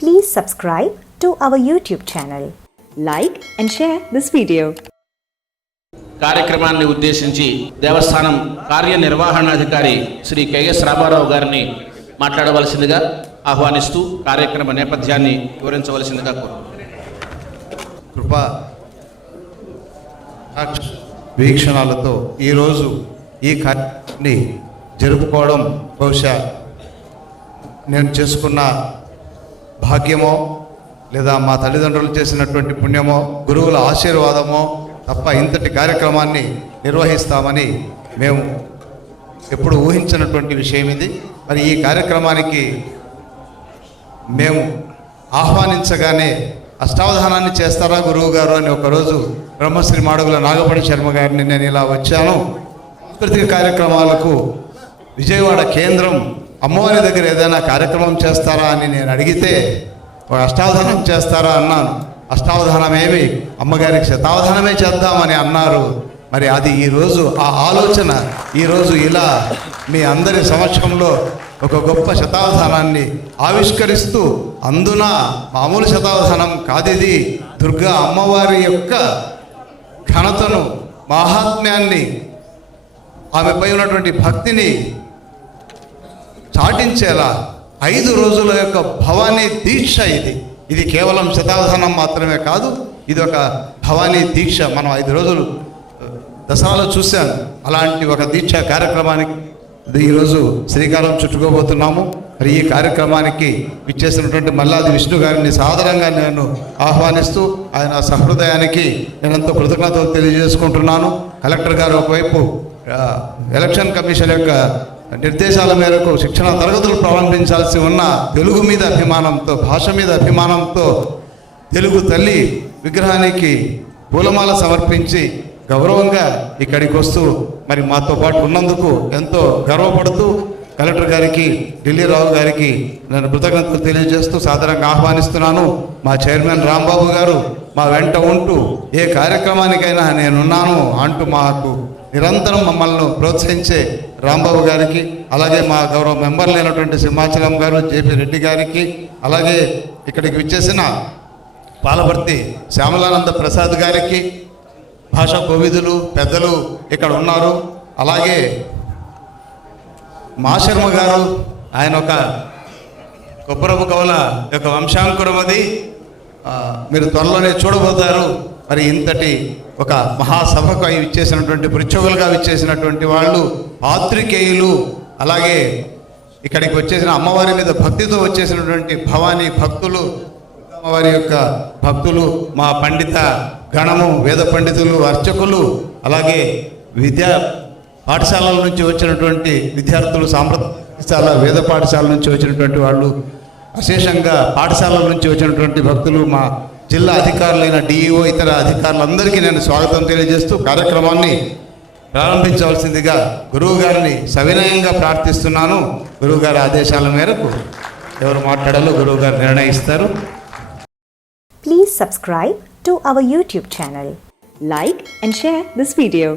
Please subscribe to our YouTube channel. Like and share this video. కార్యక్రమాన్ని ఉద్దేశించి దేవస్థానం కార్యనిర్వహణాధికారి Shri K S Ramarao గారిని మాట్లాడవలసిందిగా ఆహ్వానిస్తూ కార్యక్రమ నేపథ్యాన్ని వివరించవలసిందిగా కృపా వీక్షణాలతో ఈరోజు ఈ కార్యక్రమాన్ని జరుపుకోవడం బహుశా నేను చేసుకున్న భాగ్యమో లేదా మా తల్లిదండ్రులు చేసినటువంటి పుణ్యమో గురువుల ఆశీర్వాదమో తప్ప ఇంతటి కార్యక్రమాన్ని నిర్వహిస్తామని మేము ఎప్పుడు ఊహించినటువంటి విషయం ఇది. మరి ఈ కార్యక్రమానికి మేము ఆహ్వానించగానే అష్టావధానాన్ని చేస్తారా గురువు గారు అని ఒకరోజు బ్రహ్మశ్రీ మాడుగుల నాగపడి శర్మ గారిని నేను ఇలా వచ్చాను. సాంస్కృతిక కార్యక్రమాలకు విజయవాడ కేంద్రం అమ్మవారి దగ్గర ఏదైనా కార్యక్రమం చేస్తారా అని నేను అడిగితే ఒక అష్టావధానం చేస్తారా అన్నాను. అష్టావధానమేమి? అమ్మగారికి శతావధానమే చేద్దామని అన్నారు. మరి అది ఈరోజు ఆ ఆలోచన. ఈరోజు ఇలా మీ అందరి సమక్షంలో ఒక గొప్ప శతావధానాన్ని ఆవిష్కరిస్తూ అందున మామూలు శతావధానం కాదిది. దుర్గా అమ్మవారి యొక్క ఘనతను మాహాత్మ్యాన్ని ఆమెపై ఉన్నటువంటి భక్తిని చాటించేలా ఐదు రోజుల యొక్క భవానీ దీక్ష ఇది. ఇది కేవలం శతాసనం మాత్రమే కాదు ఇది ఒక భవానీ దీక్ష. మనం ఐదు రోజులు దసరాలో చూశాను అలాంటి ఒక దీక్ష కార్యక్రమానికి ఈరోజు శ్రీకారం చుట్టుకోబోతున్నాము. మరి ఈ కార్యక్రమానికి ఇచ్చేసినటువంటి మల్లాది విష్ణు గారిని సాధారణంగా నేను ఆహ్వానిస్తూ ఆయన సహృదయానికి నేను ఎంతో కృతజ్ఞతలు తెలియజేసుకుంటున్నాను. కలెక్టర్ గారు ఒకవైపు ఎలక్షన్ కమిషన్ యొక్క నిర్దేశాల మేరకు శిక్షణ తరగతులు ప్రారంభించాల్సి ఉన్న తెలుగు మీద అభిమానంతో భాష మీద అభిమానంతో తెలుగు తల్లి విగ్రహానికి పూలమాల సమర్పించి గౌరవంగా ఇక్కడికి వస్తూ మరి మాతో పాటు ఉన్నందుకు ఎంతో గర్వపడుతూ కలెక్టర్ గారికి ఢిల్లీ రావు గారికి నేను కృతజ్ఞతలు తెలియజేస్తూ సాధారణంగా ఆహ్వానిస్తున్నాను. మా చైర్మన్ రాంబాబు గారు మా వెంట ఉంటూ ఏ కార్యక్రమానికైనా నేనున్నాను అంటూ మాకు నిరంతరం మమ్మల్ని ప్రోత్సహించే రాంబాబు గారికి అలాగే మా గౌరవ మెంబర్లు అయినటువంటి సింహాచలం గారు జేపీ రెడ్డి గారికి అలాగే ఇక్కడికి విచ్చేసిన పాలభర్తి శ్యామలానంద ప్రసాద్ గారికి భాషా కోవిదులు పెద్దలు ఇక్కడ ఉన్నారు. అలాగే మా శర్మ గారు ఆయన ఒక కొబ్బరపు కవుల యొక్క వంశాంకురం అది. మీరు త్వరలోనే చూడబోతారు. మరి ఇంతటి ఒక మహాసభకు అవి ఇచ్చేసినటువంటి పృచ్ఛకులుగా ఇచ్చేసినటువంటి వాళ్ళు పాత్రికేయులు అలాగే ఇక్కడికి వచ్చేసిన అమ్మవారి మీద భక్తితో వచ్చేసినటువంటి భవానీ భక్తులు అమ్మవారి యొక్క భక్తులు మా పండిత గణము వేద పండితులు అర్చకులు అలాగే విద్యా పాఠశాలల నుంచి వచ్చినటువంటి విద్యార్థులు సాంప్రదాయశాల వేద పాఠశాల నుంచి వచ్చినటువంటి వాళ్ళు అశేషంగా పాఠశాలల నుంచి వచ్చినటువంటి భక్తులు మా జిల్లా అధికారులైన డిఈఓ ఇతర అధికారులందరికీ నేను స్వాగతం తెలియజేస్తూ కార్యక్రమాన్ని ప్రారంభించవలసిందిగా గురువు గారిని సవినయంగా ప్రార్థిస్తున్నాను. గురువు గారి ఆదేశాల మేరకు ఎవరు మాట్లాడాలో గురువు గారు నిర్ణయిస్తారు. Please subscribe to our YouTube channel like and share this video